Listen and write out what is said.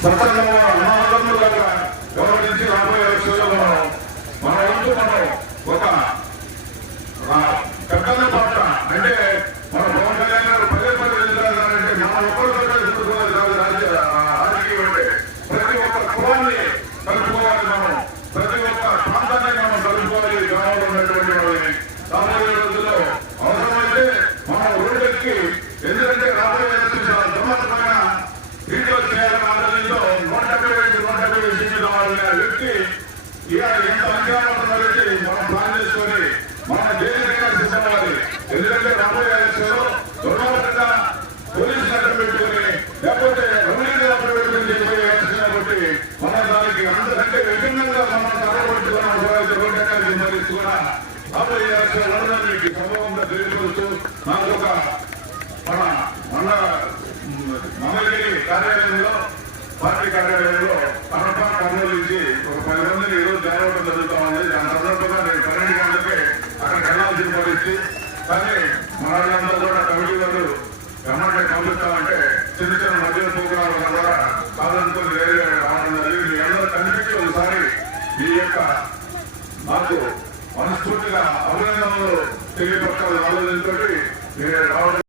స్వచ్ఛందంగా గౌరవించి రాబోయే రోజుల్లో మన వంతు మనం ఒక పెద్దల పాత్ర అంటే మన పవన్ కళ్యాణ్ గారు పదే పదే ఎదుగుతారంటే మనం ఒక్కరితో రాజకీయం అంటే ప్రతి ఒక్క కులాన్ని కలుపుకోవాలి, మనం ప్రతి ఒక్క ప్రాంతాన్ని మనం కలుపుకోవాలి. గ్రామంలో ఉన్నటువంటి వాళ్ళని రాబోయే రోజుల్లో అవసరమైతే మనం రోడ్డుకి, ఎందుకంటే రాబోయే సమర్థమైన వీడియో చేయాలని ఆలోచనలో 175 సీట్లు కావాలనే వ్యక్తి ఎంత అధికారం పెట్టి మనం ప్లాన్ చేసుకొని మన దేనికైనా సిద్ధమవ్వాలి. ఎందుకంటే రాబోయే ఎలక్షన్లో దుర్మార్గంగా పోలీసు అడ్డం పెట్టుకుని లేకపోతే రమణీయ అడ్డం పెట్టుకుని చెప్పే ఎలక్షన్ కాబట్టి మన దానికి అంతకంటే విభిన్నంగా మనం తరగబడుతున్నాం. రోడ్డు ఎక్కడికి మళ్ళీ కూడా రాబోయే ఎలక్షన్ మీకు సంభవంగా తెలియవచ్చు. నాకు ఒక మన మమ్మల్ని కార్యాలయంలో, పార్టీ కార్యాలయంలో కర్నూలు నుంచి ఒక 10 మందిని ఈరోజు జరగడం జరుగుతామని దాని సందర్భంగా నేను 12 గంటలకే అక్కడికి వెళ్ళాల్సిన పరిస్థితి. కానీ మన వాళ్ళందరూ కూడా కమిటీ వాళ్ళు వెంటనే పంపిస్తామంటే చిన్న చిన్న మధ్య ప్రోగ్రాల ద్వారా కాదనుకుని వేరే రావడం జరిగింది. మీ అందరూ కనిపించి ఒకసారి మీ యొక్క నాకు మనస్ఫూర్తిగా అభినందనలు తెలియపరచాలని ఆలోచనతో మీరు రావడం